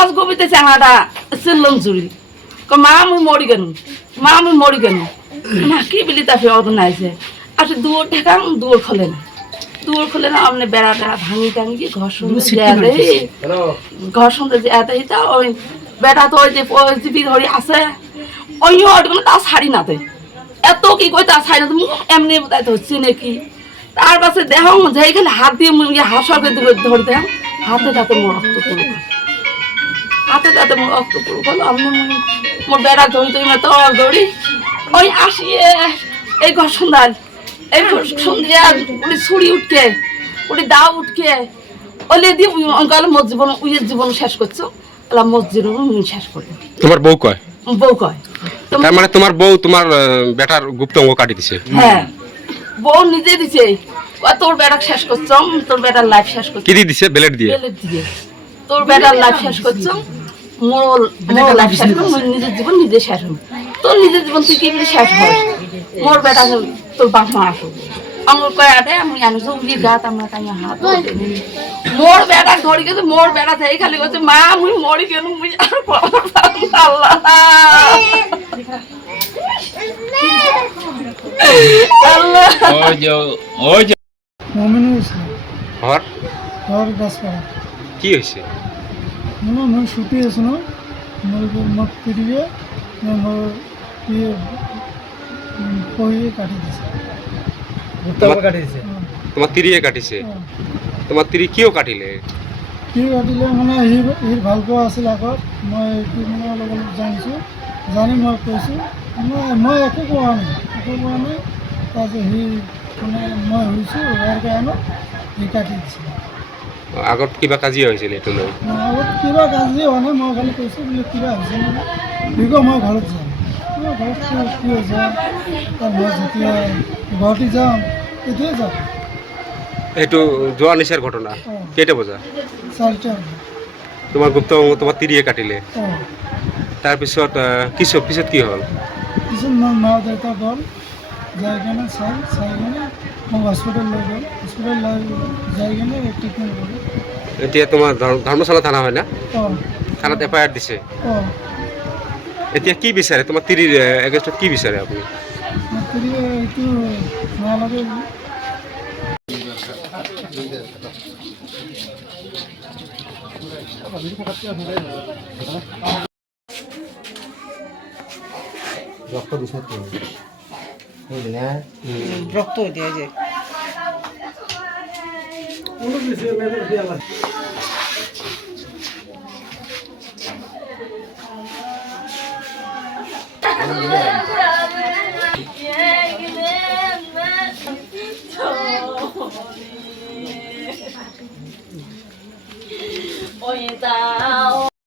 অজগবিতে চাঙাটা চিল্লম চুরি মা আমি মরি কেন মা আমি মরি কেন না কি বলি তা ফের অত নাইছে আসলে দুয়ার ঠেকাম দুয়ার খোলে না আপনি বেড়া টেড়া ভাঙি টাঙি ঘর শুনতে ঘর শুনতে যে এত হিতা ওই বেটা তো ওই যে ধরি আছে ওই ওইগুলো তা ছাড়ি নাতে এত কি কই তা ছাড়ি না তুমি এমনি বোধ হচ্ছে নাকি তার পাশে দেহ যাই খালি হাত দিয়ে মুরগি হাসকে ধরে দেখ হাতে তাতে মোর রক্ত পুরো হাতে তাতে মোর রক্ত পুরো হলো আমি মোর বেড়া ধরি তুমি তো ধরি ওই আসিয়ে এই ঘর সন্ধ্যাল এই সন্ধ্যা উনি ছুরি উঠকে উনি দাও উঠকে ওলে দিয়ে গেল মোর জীবন উইয়ের জীবন শেষ করছো তাহলে মোর জীবন শেষ করলো তোমার বউ কয় তার মানে তোমার বউ তোমার বেটার গুপ্ত অঙ্গ কাটি দিছে হ্যাঁ বউ নিজে দিছে তোর বেটা শেষ করছো তোর বেটার লাইফ শেষ করছো কি দিছে বেলেট দিয়ে তোর বেটার লাইফ শেষ করছো মোর লাইফ শেষ করো নিজের জীবন নিজে শেষ হবে তোর নিজের জীবন তুই কি শেষ হয় মোর বেটা তোর বাপ মা আসো আমার কয়ে আটে আমি জানি জঙ্গলি গাত আমরা তাই হাত মোর বেটা ধরি গেছে মোর বেটা থেকে খালি করছে মা মুই মরি কেন মুই আর আল্লাহ কি হয়েছে মই ছুটি আছো ন মই পিটিকে মই পঢ়িয়ে কাটি দিছে তোমার তিরিয়ে কাটিছে তোমার তিরি কিয় কাটিলে কি কাটিলে মানে সি ভাল পোৱা আছিল আগত মই এইটো মানে অলপ অলপ জানিছোঁ জানি মই কৈছোঁ মই একো কোৱা নাই তাৰপিছত সি মানে মই হৈছোঁ হোৱাৰ কাৰণে সি কাটি দিছিল আগত কিবা কাজিয়া হৈছিল এইটো লৈ আগত কিবা কাজিয়া হোৱা নাই মই খালি কৈছোঁ বোলে কিবা হৈছে মানে বিকো মই ঘৰত যাম ঘৰত কি হৈছে তাৰ মই যেতিয়া গুৱাহাটী যাম তেতিয়াই যাম এইটো যোৱা নিচাৰ ঘটনা কেইটা বজা 4টা তোমাৰ গুপ্ত অংগ তোমাৰ তিৰিয়ে কাটিলে তাৰপিছত পিছত কি হ'ল পিছত মোৰ মা দেউতা গ'ল যাই কিনে চাই কিনে মোক হস্পিটেল লৈ গ'ল হস্পিটেল যাই কিনে ট্ৰিটমেণ্ট কৰিলোঁ এতিয়া তোমাৰ ধৰ্মশালা থানা হয় না অঁ থানাত FIR দিছে অঁ এতিয়া কি বিচাৰে তোমাৰ তিৰিৰ এগেইনষ্টত কি বিচাৰে আপুনি এইটো নালাগে রক্ত দিছে তো বুঝলি না রক্ত দেয়া যায় Oye,